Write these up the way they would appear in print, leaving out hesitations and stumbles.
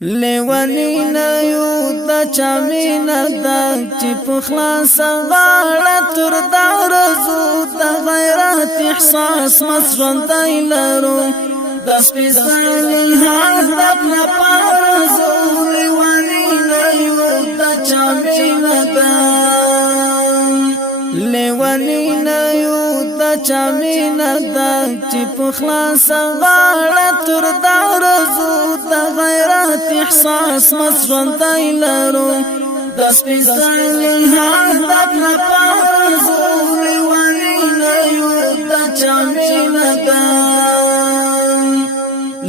لیوانی نیو دا چامینا دا چی پخلاص غاڑا تر دارزو دا غیرات احساس مسرن دای لرو دا سپیسانی حال دپنا پارزو لیوانی نیو دا چامینا دا لیوانی نیو دا چامینا دا چی پخلاص غاڑا تر دارزو دا غیرات احساس مسرن دای لرو دا سپیسانی حال دپنا پارزو لیوانی نیو دا چامینا دا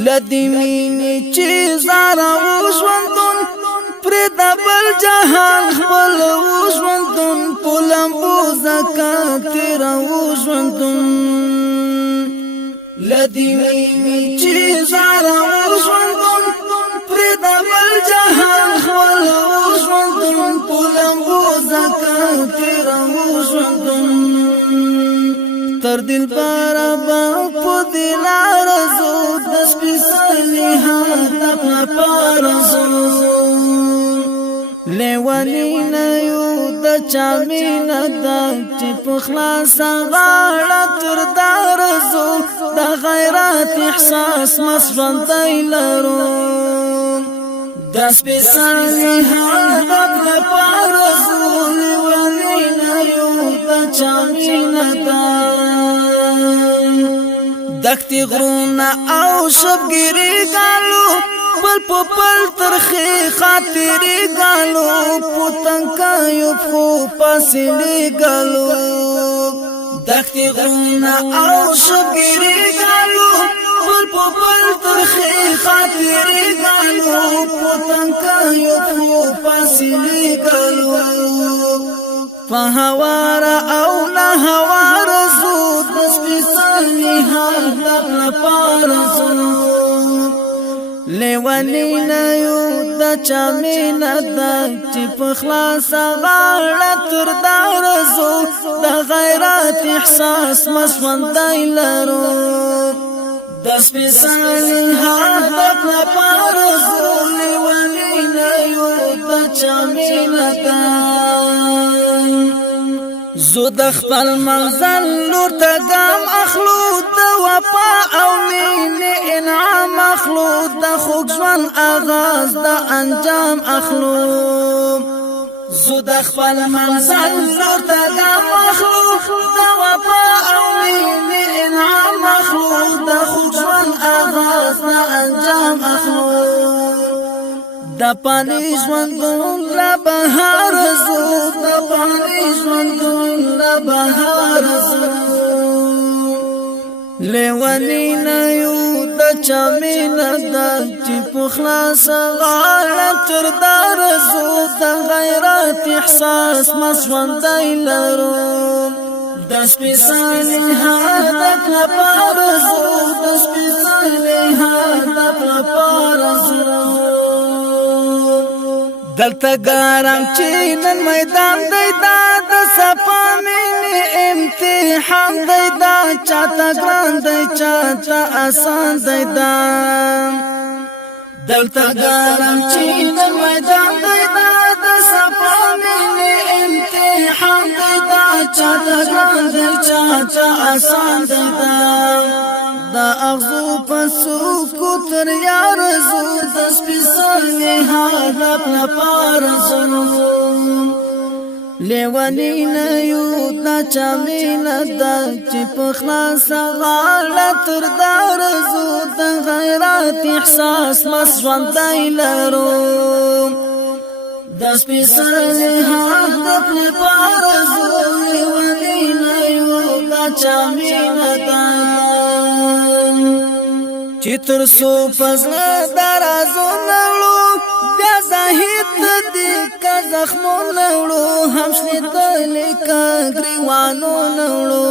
لدی مینی چیزارا وشوندن پردا بل جهان خپل وشوندن پولم بوزکا تیرا وشوندن لدی مینی چیزارا وشوندن پردا بل جهان خپل وشوندن پولم بوزکا تیرا وشوندن تر دل بارا با پو دل آرزو دس پیسالی حال دپنا پارزو لیوانی نیو دا چامینا دا چی پخلاصا غاڑا تر دارزو دا غیرات احساس مسرن دای لرو دس پیسالی حال دپنا پارزو لیوانی نیو دا چامینا دا دکتی غرونا او شبگیری گالو پل پل ترخی خاطری گالو پوتنکایو پخو پاسیلی گالو دکتی غرونا او شبگیری گالو پل پل ترخی خاطری گالو پوتنکایو پخو پاسیلی گالو فهوارا او نا هوارا زود دس پیسانی حال دپنا پارزو لیوانی نیو دا چامینا دا چی پخلاصا غاڑا تر دارزو دا غیرات احساس مسون دای لرو دس پیسانی حال دپنا پارزو لیوانی نیو دا چامینا دا زو د خپل مغزل لور ته ګام اخلو د وفا او مینې انعام اخلو د خوږ ژوند آغاز د انجام اخلو زو د خپل مغزل لور ته ګام اخلو د وفا او مینې انعام اخلو د خوږ ژوند آغاز د انجام اخلو دا پانی ژوندون لا بهار زو دا پانی ژوندون لا بهار زو لیوانی نیو دا چامینا دا چی پخلاص غاڑا تر دارزو دا غیرات احساس مسون دای لرو دس پیسانی حال دپنا پارزو دس پیسانی حال دپنا پارزو دلتا گارم چینن میدان دیدا دا سپا مینی امتحان دیدا چاہتا گران دی چاہتا آسان دیدا دلتا گارم چینن میدان دیدا دا سپا مینی امتحان دیدا چاہتا گران دی چاہتا آسان دیدا دا اغزو پسو کتر یارزو دس پیسانی حال دپنا پارزو لیوانی نیو دا چامینا دا چی پخلاصا غاڑا تر دارزو دا غیرات احساس مسرن دای لرو دس پیسانی حال دپنا پارزو لیوانی نیو دا چامینا دا چی تر سو پزلا درازو نوڑو بیا زاہید دی کا زخمو نوڑو ہمشنی دلی کا گریوانو نوڑو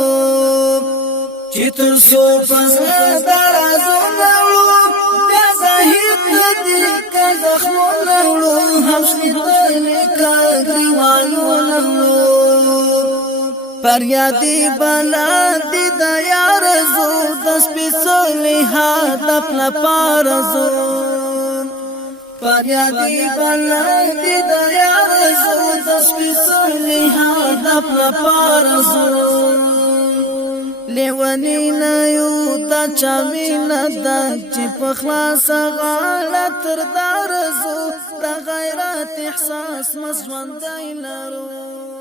چی تر سو پزلا درازو نوڑو بیا زاہید دی کا زخمو نوڑو ہمشنی دلی کا گریوانو نوڑو پر یادی بلا دی دا یارزو دس پیسولی حاد اپنا پارزو فریادی بلندی دا یارزو دسپیسولی هدف لپارزو لیونی نیو دا چاوینا دا چی پخلاس غالا تر دارزو دا غیرات احساس مزوان دی لرو